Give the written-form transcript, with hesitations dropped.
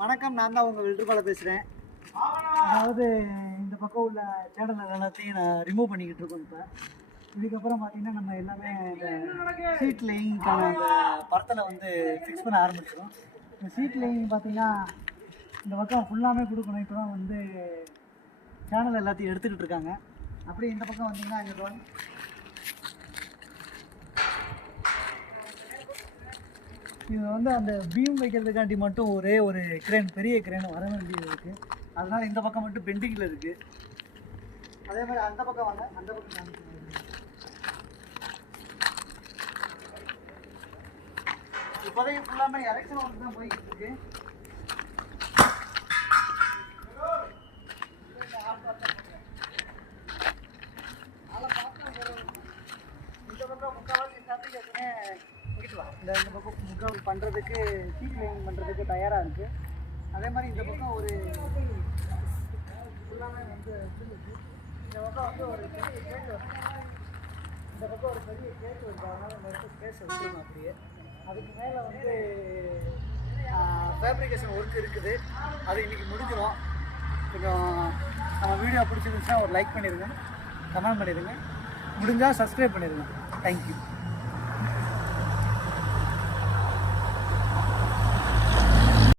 வணக்கம், நான் தான் உங்கள் வில்ட்ருபால பேசுகிறேன். அதாவது இந்த பக்கம் உள்ள சேனல் எல்லாத்தையும் நான் ரிமூவ் பண்ணிக்கிட்டு இருக்கோம். இப்போ இதுக்கப்புறம் பார்த்தீங்கன்னா நம்ம எல்லாமே இந்த சீட் லேயிங்க்கான அந்த படத்தில் வந்து ஃபிக்ஸ் பண்ண ஆரம்பிச்சிடும். இந்த சீட் லேயிங் பார்த்தீங்கன்னா இந்த பக்கம் ஃபுல்லாமே கொடுக்கணும். இப்போ தான் வந்து சேனல் எல்லாத்தையும் எடுத்துக்கிட்டு இருக்காங்க. அப்படியே இந்த பக்கம் வந்தீங்கன்னா இங்கே இது வந்து அந்த பீம் வைக்கிறதுக்காண்டி மட்டும் ஒரே ஒரு கிரேன், பெரிய கிரேன் வர வேண்டியது இருக்குது. அதனால் இந்த பக்கம் மட்டும் பெண்டிங்கில் இருக்குது. அதே மாதிரி அந்த பக்கம் வாங்க, அந்த பக்கம் இப்போதைக்கு ஃபுல்லாமே எலெக்ஷன் ஒன்று தான் போய்கிட்டு இருக்கு. இந்த பக்கம் முக்கால்வாசி ஃபேப்ரிகேஷனே இந்த பக்கம் முக்கால் பண்ணுறதுக்கு சீட் லைனிங் பண்ணுறதுக்கு தயாராக இருக்குது. அதே மாதிரி இந்த பக்கம் ஒரு ஃபுல்லாமே வந்து இந்த பக்கம் வந்து ஒரு பெரிய கேட் வரும். இந்த பக்கம் ஒரு பெரிய கேட் வருது. அதனால் இந்த இடத்துல ஸ்பேஸ் வச்சுருக்கோம். அப்படியே அதுக்கு மேலே வந்து ஃபேப்ரிகேஷன் ஒர்க் இருக்குது. அது இன்றைக்கி முடிஞ்சிடும். கொஞ்சம் நம்ம வீடியோ பிடிச்சிருந்துச்சுன்னா ஒரு லைக் பண்ணிடுங்க, கமெண்ட் பண்ணிடுங்க, முடிஞ்சால் சப்ஸ்கிரைப் பண்ணிடுங்க. தேங்க்யூ.